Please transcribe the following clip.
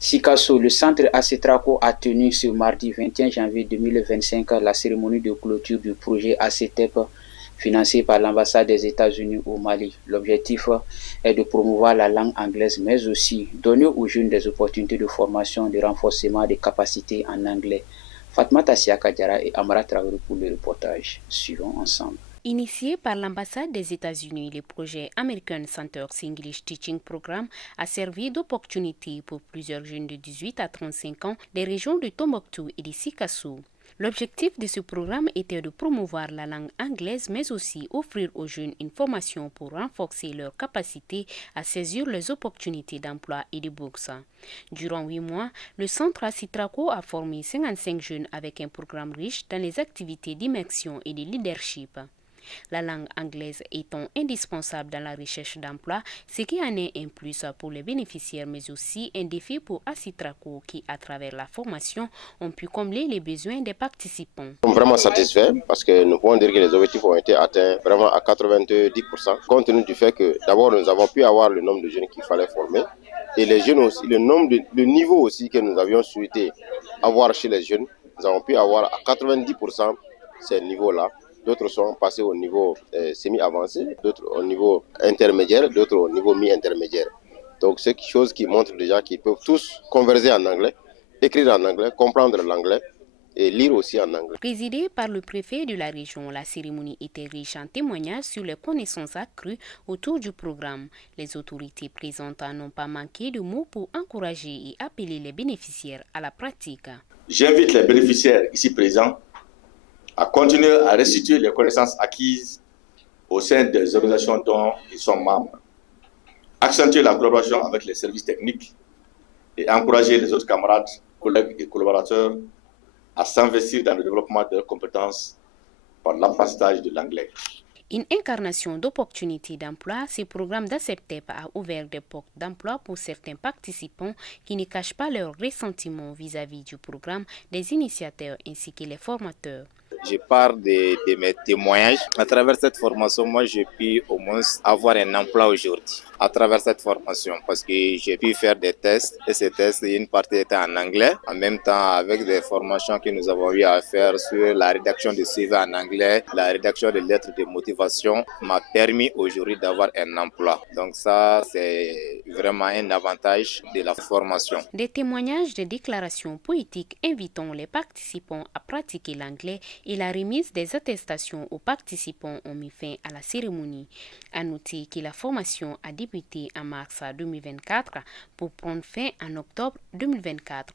Sikasso, le centre ACETRACO a tenu ce mardi 21 janvier 2025 la cérémonie de clôture du projet ACETEP financé par l'ambassade des États-Unis au Mali. L'objectif est de promouvoir la langue anglaise, mais aussi donner aux jeunes des opportunités de formation, de renforcement des capacités en anglais. Fatmata Siaka Diarra et Amara Traoré pour le reportage. Suivons ensemble. Initié par l'ambassade des États-Unis, le projet American Centers English Teaching Program a servi d'opportunité pour plusieurs jeunes de 18 à 35 ans des régions de Tombouctou et de Sikassou. L'objectif de ce programme était de promouvoir la langue anglaise, mais aussi offrir aux jeunes une formation pour renforcer leur capacité à saisir les opportunités d'emploi et de bourse. Durant 8 mois, le centre ACETRACO a formé 55 jeunes avec un programme riche dans les activités d'immersion et de leadership. La langue anglaise étant indispensable dans la recherche d'emploi, ce qui en est un plus pour les bénéficiaires, mais aussi un défi pour ACETRACO qui, à travers la formation, ont pu combler les besoins des participants. Nous sommes vraiment satisfaits parce que nous pouvons dire que les objectifs ont été atteints vraiment à 90%, compte tenu du fait que d'abord nous avons pu avoir le nombre de jeunes qu'il fallait former et les jeunes aussi, le niveau aussi que nous avions souhaité avoir chez les jeunes, nous avons pu avoir à 90% ces niveaux-là. D'autres sont passés au niveau semi-avancé, d'autres au niveau intermédiaire, d'autres au niveau mi-intermédiaire. Donc c'est quelque chose qui montre déjà qu'ils peuvent tous converser en anglais, écrire en anglais, comprendre l'anglais et lire aussi en anglais. Présidée par le préfet de la région, la cérémonie était riche en témoignages sur les connaissances accrues autour du programme. Les autorités présentes n'ont pas manqué de mots pour encourager et appeler les bénéficiaires à la pratique. J'invite les bénéficiaires ici présents à continuer à restituer les connaissances acquises au sein des organisations dont ils sont membres, accentuer la collaboration avec les services techniques et encourager les autres camarades, collègues et collaborateurs à s'investir dans le développement de leurs compétences par l'apprentissage de l'anglais. Une incarnation d'opportunités d'emploi, ce programme d'ACETEP a ouvert des portes d'emploi pour certains participants qui ne cachent pas leur ressentiment vis-à-vis du programme, des initiateurs ainsi que les formateurs. Je pars de mes témoignages. À travers cette formation, moi, j'ai pu au moins avoir un emploi aujourd'hui. À travers cette formation, parce que j'ai pu faire des tests. Et ces tests, une partie était en anglais. En même temps, avec des formations que nous avons eu à faire sur la rédaction de CV en anglais, la rédaction de lettres de motivation, m'a permis aujourd'hui d'avoir un emploi. Donc ça, c'est vraiment un avantage de la formation. Des témoignages de déclarations poétiques invitant les participants à pratiquer l'anglais et la remise des attestations aux participants ont mis fin à la cérémonie. À noter que la formation a débuté en mars 2024 pour prendre fin en octobre 2024.